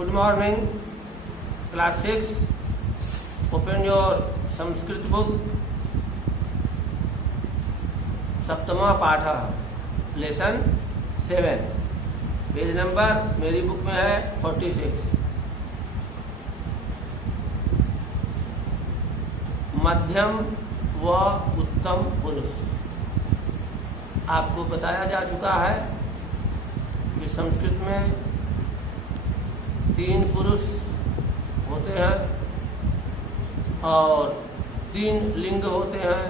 Good morning, class 6. Open your Sanskrit book. सप्तमा पाठ, lesson 7. Page number मेरी book में है 46. मध्यम व उत्तम पुरुष. आपको बताया जा चुका है कि संस्कृत में 3 पुरुष होते हैं और 3 लिंग होते हैं,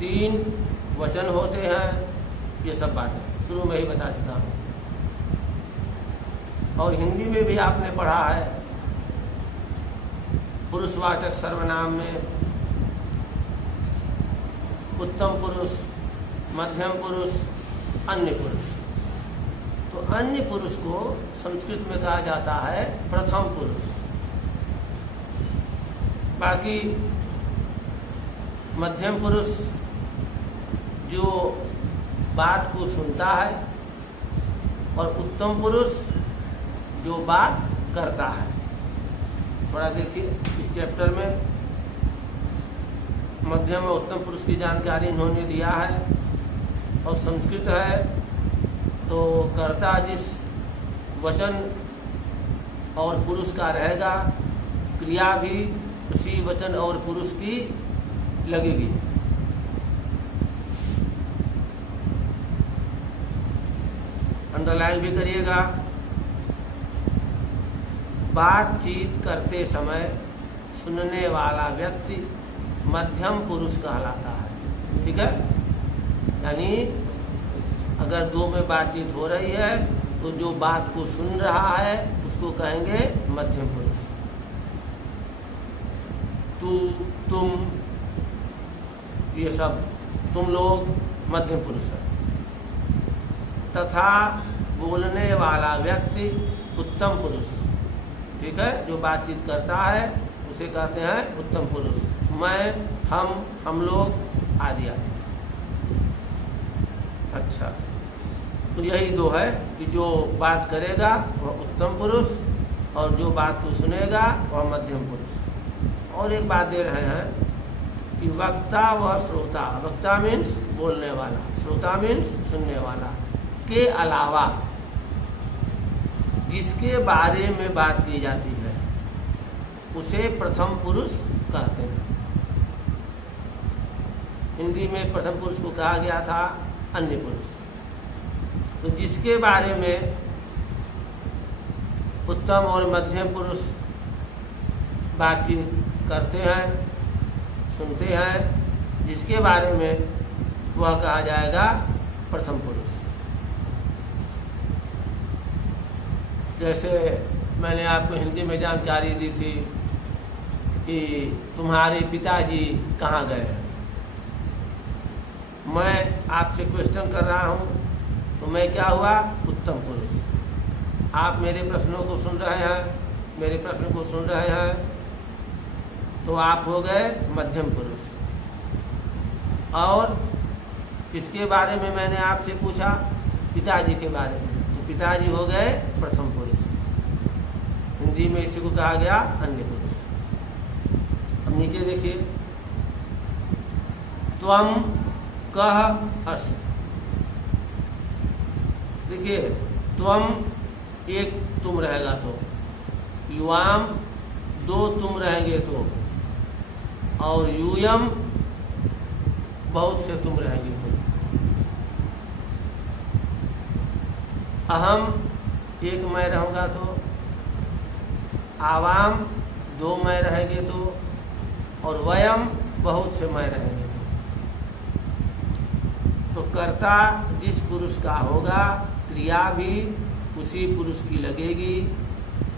3 वचन होते हैं. ये सब बातें शुरू में ही बता चुका हूँ. और हिंदी में भी आपने पढ़ा है, पुरुषवाचक सर्वनाम में उत्तम पुरुष, मध्यम पुरुष, अन्य पुरुष. तो अन्य पुरुष को संस्कृत में कहा जाता है प्रथम पुरुष. बाकी मध्यम पुरुष जो बात को सुनता है और उत्तम पुरुष जो बात करता है. थोड़ा देखिए, इस चैप्टर में मध्यम और उत्तम पुरुष की जानकारी इन्होंने दिया है. और संस्कृत है तो कर्ता जिस वचन और पुरुष का रहेगा, क्रिया भी उसी वचन और पुरुष की लगेगी. अंडरलाइन भी करिएगा. बातचीत करते समय सुनने वाला व्यक्ति मध्यम पुरुष कहलाता है. ठीक है, यानी अगर 2 में बातचीत हो रही है तो जो बात को सुन रहा है उसको कहेंगे मध्यम पुरुष. तू, तुम, ये सब तुम लोग मध्यम पुरुष है. तथा बोलने वाला व्यक्ति उत्तम पुरुष. ठीक है, जो बातचीत करता है उसे कहते हैं उत्तम पुरुष. मैं, हम लोग आदि आदि. अच्छा, तो यही 2 है कि जो बात करेगा वह उत्तम पुरुष और जो बात को सुनेगा वह मध्यम पुरुष. और एक बात दे रहे हैं कि वक्ता व श्रोता. वक्ता मीन्स बोलने वाला, श्रोता मीन्स सुनने वाला के अलावा जिसके बारे में बात की जाती है उसे प्रथम पुरुष कहते हैं. हिंदी में प्रथम पुरुष को कहा गया था अन्य पुरुष. तो जिसके बारे में उत्तम और मध्यम पुरुष बातचीत करते हैं, सुनते हैं, जिसके बारे में वह कहा जाएगा प्रथम पुरुष. जैसे मैंने आपको हिंदी में जानकारी दी थी कि तुम्हारे पिताजी कहाँ गए हैं. मैं आपसे क्वेश्चन कर रहा हूँ तो मैं क्या हुआ, उत्तम पुरुष. आप मेरे प्रश्नों को सुन रहे हैं, मेरे प्रश्न को सुन रहे हैं, तो आप हो गए मध्यम पुरुष. और किसके बारे में मैंने आपसे पूछा, पिताजी के बारे में, तो पिताजी हो गए प्रथम पुरुष. हिंदी में इसी को कहा गया अन्य पुरुष. अब नीचे देखिए, त्वम कह असि. देखिए, त्वम एक तुम रहेगा तो, युवाम 2 तुम रहेंगे तो, और यूयम बहुत से तुम रहेंगे तो, अहम एक मैं रहूँगा तो, आवाम 2 मैं रहेंगे तो, और वयम बहुत से मैं रहेंगे. तो कर्ता जिस पुरुष का होगा, क्रिया भी उसी पुरुष की लगेगी.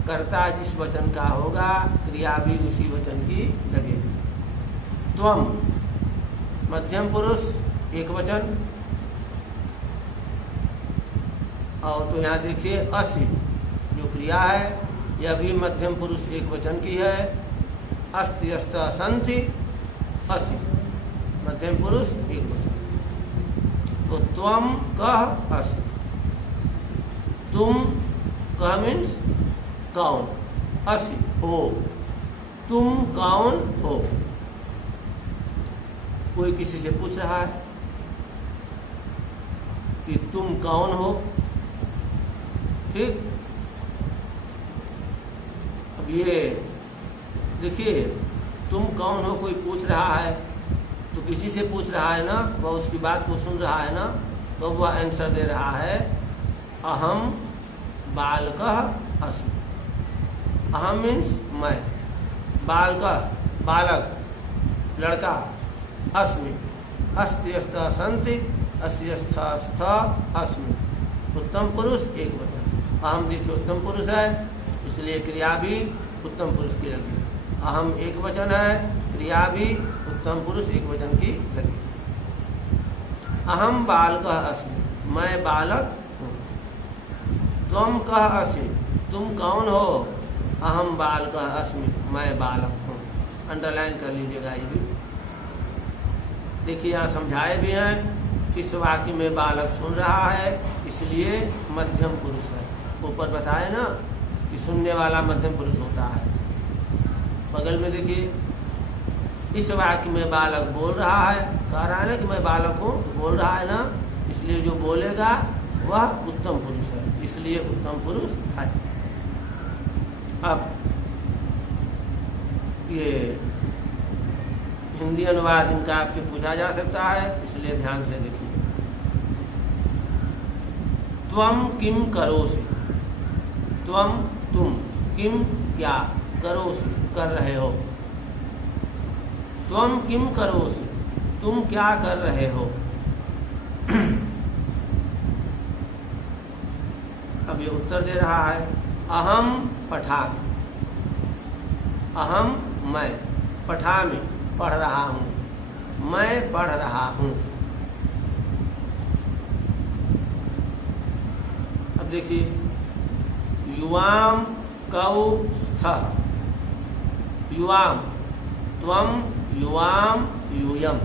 कर्ता जिस वचन का होगा, क्रिया भी उसी वचन की लगेगी. त्वम मध्यम पुरुष एक वचन. और तो यहाँ देखिए, असि जो क्रिया है यह भी मध्यम पुरुष एक वचन की है. अस्ति, अस्त, सन्ति, असि मध्यम पुरुष एक वचन. तो त्वम कह असि, तुम कह मीन्स कौन, असि हो, तुम कौन हो। कोई किसी से पूछ रहा है कि तुम कौन हो, ठीक। अब ये देखिए, तुम कौन हो कोई पूछ रहा है तो किसी से पूछ रहा है ना, वह उसकी बात को सुन रहा है ना, तो वह आंसर दे रहा है अहम बालकः अस्मि। अहम मीन्स मैं, बालकः बालक लड़का, अस्मि अस्ति अस्थ सन्ति अस्ति अस्थ स्थ अस्मि। उत्तम पुरुष एक वचन, अहम देखिए उत्तम पुरुष है इसलिए क्रिया भी उत्तम पुरुष की लगी। अहम एक वचन है, क्रिया भी उत्तम पुरुष एक वचन की लगी। अहम बालकः अस्मि, मैं बालक हूँ। त्वम कः असि, तुम कौन हो। अहम बालकः अस्मि, मैं बालक हूँ। अंडरलाइन कर लीजिएगा ये भी। देखिए यहाँ समझाए भी हैं, इस वाक्य में बालक सुन रहा है इसलिए मध्यम पुरुष है। ऊपर बताए ना कि सुनने वाला मध्यम पुरुष होता है। बगल में देखिए, इस वाक्य में बालक बोल रहा है, कह रहा है ना कि मैं बालक हूँ, तो बोल रहा है ना, इसलिए जो बोलेगा वह उत्तम पुरुष है, इसलिए उत्तम पुरुष है। अब ये हिंदी अनुवाद इनका आपसे पूछा जा सकता है, इसलिए ध्यान से देखिए। त्वम किम करोसि, त्वम तुम, किम क्या, करोसि कर रहे हो। त्वम किम करोसि, तुम क्या कर रहे हो। अब ये उत्तर दे रहा है अहम पठामि, अहम मैं, पठामि पढ़ रहा हूँ, मैं पढ़ रहा हूँ। अब देखिए, युवाम कौ स्थः, युवाम, त्वम युवाम यूयम।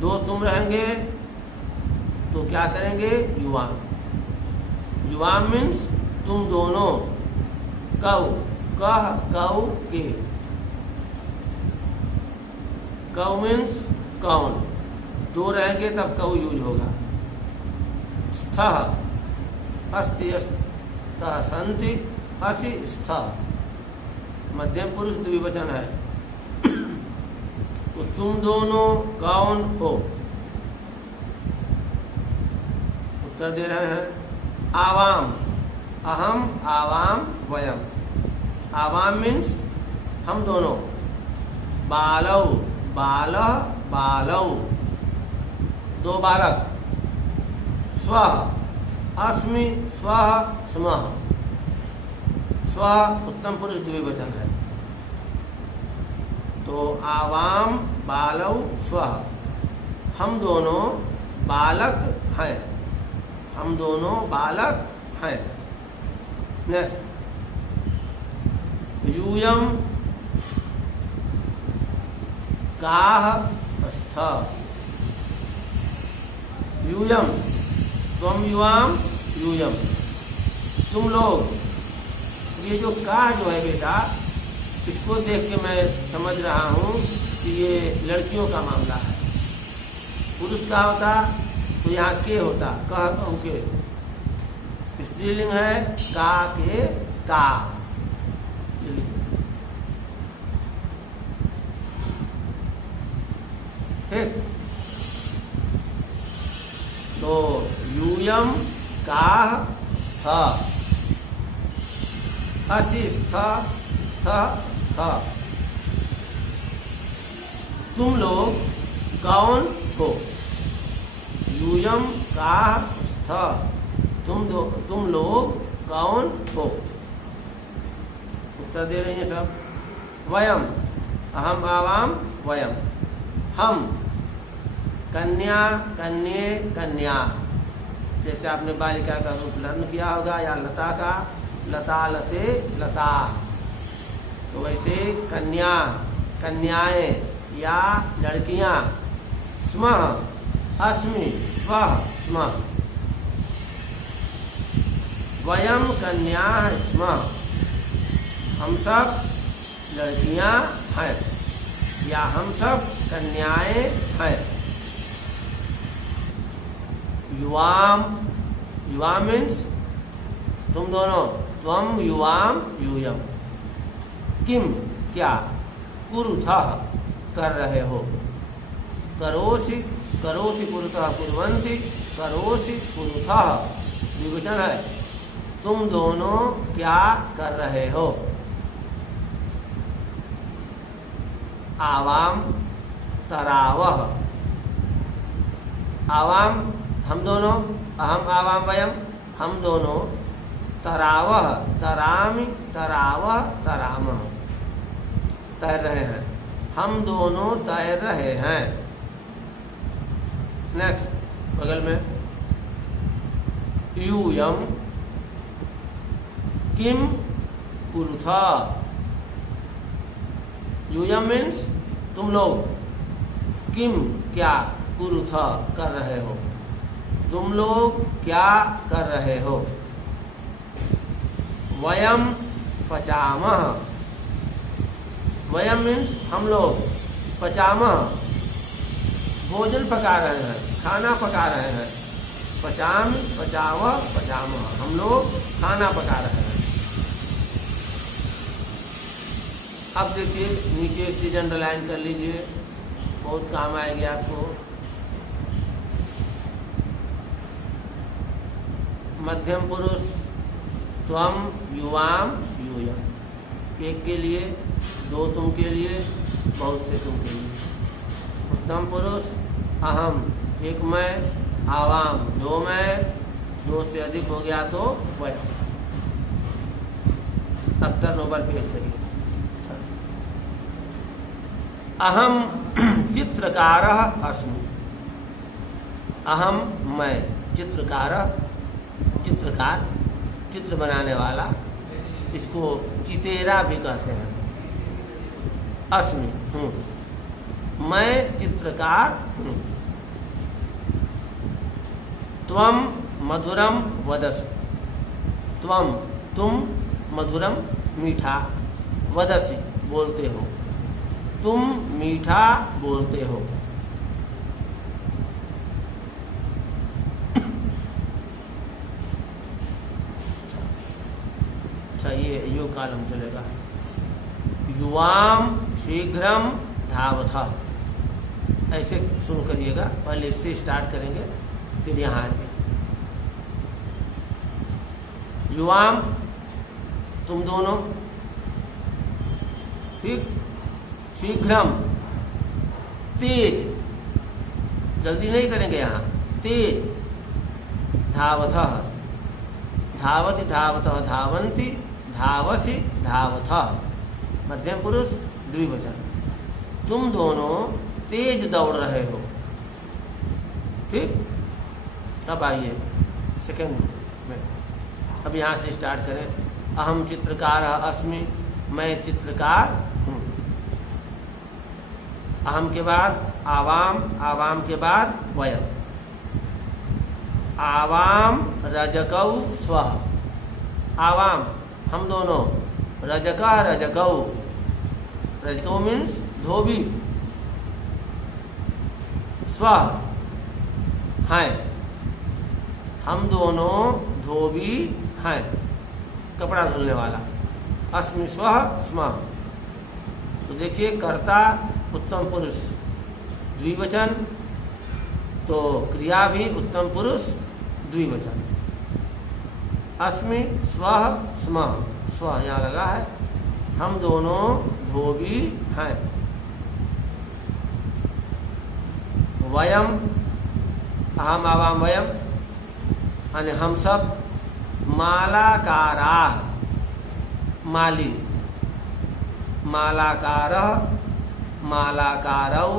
दो तुम रहेंगे तो क्या करेंगे, युवाम। युवाम मीन्स तुम दोनों, कौ कह कौ के, कौ मीन्स कौन, दो रहेंगे तब कौ यूज होगा। स्थः अस्ति अस्तः सन्ति असि स्थः, मध्यम पुरुष द्विवचन है। तो तुम दोनों कौन हो। उत्तर दे रहे हैं आवाम, अहम आवाम वयम। आवाम मीन्स हम दोनों, बालौ बालः बालौ, दो बालक, स्वः अस्मि स्वः स्मः, स्वः उत्तम पुरुष द्विवचन है। तो आवाम बालौ स्वः, हम दोनों बालक हैं, हम दोनों बालक हैं। नेक्स्ट, यूयम काः स्थः, यूयम त्वम युवाम यूयम, तुम लोग। ये जो काह जो है बेटा, इसको देख के मैं समझ रहा हूँ कि ये लड़कियों का मामला है। पुरुष का होता तो यहाँ के होता, कह कहू के, स्त्रीलिंग है का के का। ठीक, तो यूयम काह स्थ, असि स्थ स्थ स्थ, तुम लोग कौन हो। यूयम काह स्थ, तुम लोग कौन हो। उत्तर दे रही हैं सब। वयम, अहम आवाम वयम, हम, कन्या कन्ये कन्या, जैसे आपने बालिका का रूप लर्न किया होगा, या लता का लता लते लता, तो वैसे कन्या कन्याएं या लड़कियां। स्मः अस्मि स्वः स्मः, वयम कन्या स्म, हम सब लड़कियां हैं या हम सब कन्याएं हैं। युवाम, युवा मीन्स तुम दोनों, त्वम युवाम यूयम, किम क्या, कुरुथः कर रहे हो, करोसि करोति कुरुतः कुर्वन्ति, करोसि कुरुथः द्विवचन है, तुम दोनों क्या कर रहे हो। आवाम तरावह, आवाम हम दोनों, अहम आवाम वयम हम दोनों, तरावह तरामि तरावह तरामः तैर रहे हैं, हम दोनों तैर रहे हैं। नेक्स्ट बगल में यूयम किम कुरुथा, यूयम मीन्स तुम लोग, किम क्या, कुरुथा कर रहे हो, तुम लोग क्या कर रहे हो। वयम पचामः, वयम मीन्स हम लोग, पचामः भोजन पका रहे हैं, खाना पका रहे हैं, पचाम पचावह पचामः हम लोग खाना पका रहे हैं। अब देखिए नीचे एक चीज अंडरलाइन कर लीजिए, बहुत काम आएगी आपको। मध्यम पुरुष त्वम युवाम यूयम, एक के लिए, दो तुम के लिए, बहुत से तुम के लिए। उत्तम पुरुष अहम, एक मैं, आवाम दो मैं, दो से अधिक हो गया तो वह। अब टर्न ओवर पेज करिए। अहम चित्रकारः अस्मि, अहम मैं, चित्रकारः चित्रकार, चित्र बनाने वाला, इसको चितेरा भी कहते हैं। अस्मि हूँ, मैं चित्रकार हूँ। त्वम मधुरम वदसि, त्वम तुम, मधुरम मीठा, वदसि बोलते हो, तुम मीठा बोलते हो। अच्छा ये यो कालम चलेगा। युवाम शीघ्रम धावथः, ऐसे सुन करिएगा, पहले इससे स्टार्ट करेंगे फिर यहाँ आएंगे। युवाम तुम दोनों, ठीक। शीघ्रम तेज, जल्दी नहीं करेंगे यहाँ, तेज। धावथः धावति धावतः धावन्ति, धावसि धावथः मध्यम पुरुष द्विवचन, तुम दोनों तेज दौड़ रहे हो, ठीक। अब आइए सेकंड में, अब यहाँ से स्टार्ट करें। अहम चित्रकार अस्मि, मैं चित्रकार हूँ। अहम के बाद आवाम, आवाम के बाद वयम। आवाम रजकौ स्वः, आवाम हम दोनों, रजका रजकौ, रजकौ मीन्स धोबी, स्वः हैं, हम दोनों धोबी हैं, कपड़ा धुलने वाला। अस्मि स्वः स्मः, तो देखिए कर्ता उत्तम पुरुष द्विवचन, तो क्रिया भी उत्तम पुरुष द्विवचन। अस्मि स्वः स्मः, स्वः यहाँ लगा है, हम दोनों धोबी हैं। वयम अहम आवाम वयम, यानी हम सब। मालाकाराः, माली, मालाकारः मालाकारौ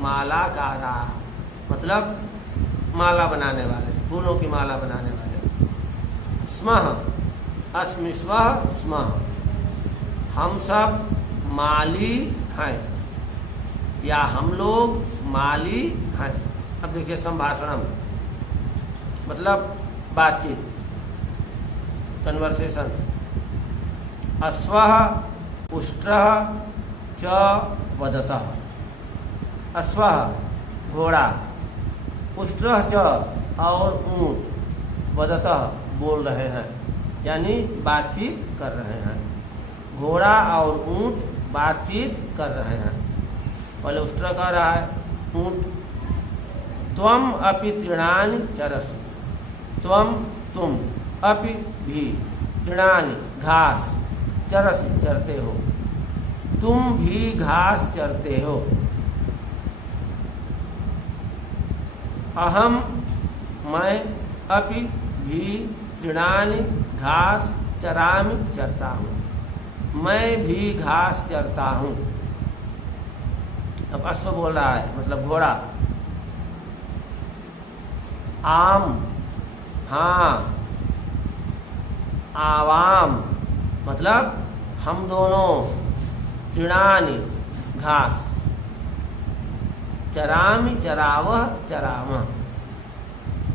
मालाकाराः, मतलब माला बनाने वाले, फूलों की माला बनाने वाले। स्मः अस्मि स्वः स्मः, हम सब माली हैं या हम लोग माली हैं। अब देखिए संभाषणम मतलब बातचीत। कन्वर्सेशन। अश्वः उष्ट्रः च वदतः। अश्वः घोड़ा, उष्ट्रः च और ऊँट, वदतः बोल रहे हैं, यानी बातचीत कर रहे हैं। घोड़ा और ऊँट बातचीत कर रहे हैं। पहले उष्ट्र कह रहा है, ऊँट। त्वम अपि तृणानि चरसि। त्वम तुम, अपि भी, तृणानि घास, चरसि चरते हो। तुम भी घास चरते हो। अहम मैं, अपि भी, तृणानि घास, चरामि चरता हूँ। मैं भी घास चरता हूँ। अब अश्व बोल रहा है, मतलब घोड़ा। आम, हाँ। आवाम, मतलब हम दोनों। तृणानि, घास। चरामि, चरावह, चरामः,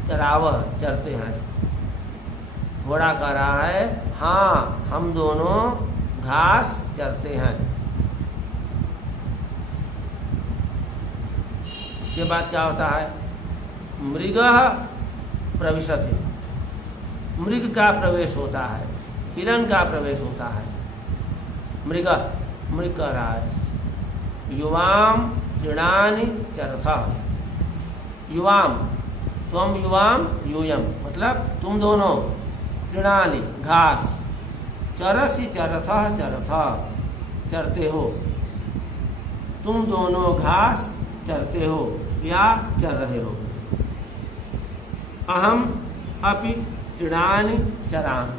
चरावह चरते हैं। घोड़ा कह रहा है, हाँ हम दोनों घास चरते हैं। इसके बाद क्या होता है? मृगः प्रविशति। मृग का प्रवेश होता है, हिरण का प्रवेश होता है। मृगः, मृग कह रहा है, युवाम तृणानि चरथः। युवाम, त्वम युवाम यूयम, मतलब तुम दोनों। तृणानि घास, चरसि चरथः चरथः चरते हो। तुम दोनों घास चरते हो या चर रहे हो। अहम अपि तृणानि चरामि।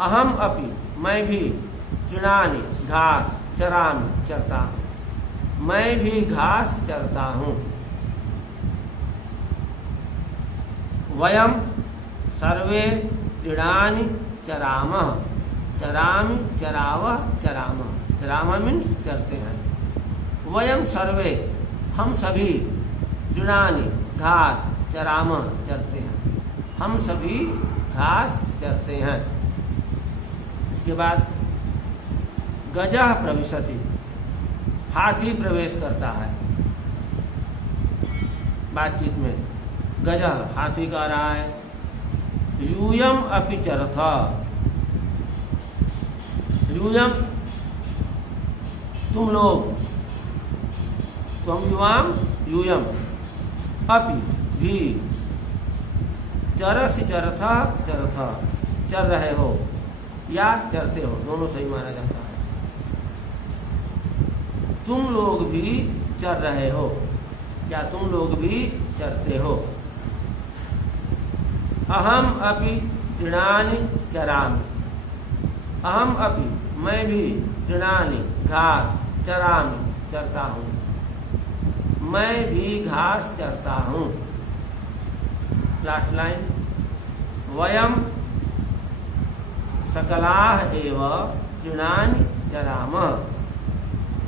अहम अपि, मैं भी, तृणानि घास, चरामि चरता हूँ। मैं भी घास चरता हूँ। वयम सर्वे तृणानि चरामः। चरामि, चरावः, चरामः। चरामः मीन्स चरते हैं। वयम सर्वे, हम सभी, तृणानि घास, चरामः चरते हैं। हम सभी घास चरते हैं। इसके बाद गजः प्रविशति। हाथी प्रवेश करता है बातचीत में। गजः, हाथी कह रहा है, यूयम अपि चरथः। यूयम, तुम लोग। त्वम युवाम यूयम, अपि भी, चरसि चरथः चरथः चर रहे हो या चरते हो, दोनों सही माना जाता है। तुम लोग भी चर रहे हो या तुम लोग भी चरते हो। अहम अपि तृणानि चरामि। अहम अपि, मैं भी, तृणानि घास, चरामि चरता हूँ। मैं भी घास चरता हूँ। लास्ट लाइन, वयम सकलाः एव तृणानि चरामः।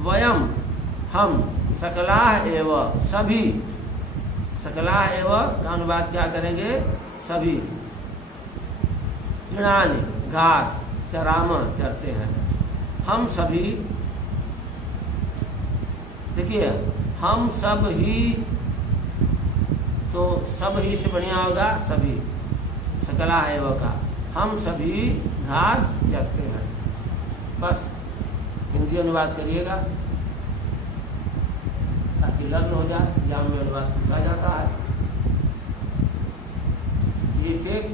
वयम, हम, सकलाः एव, सभी। सकलाः एव का अनुवाद क्या करेंगे? सभी। तृणानि घास, चरामः चरते हैं। हम सभी, देखिए हम सब ही, तो सब ही से बढ़िया होगा सभी। सकलाः एव का, हम सभी घास चरते हैं। बस हिंदी अनुवाद करिएगा ताकि लग्न हो जाए। एग्जाम में अनुवाद पूछा जाता है। ये चेक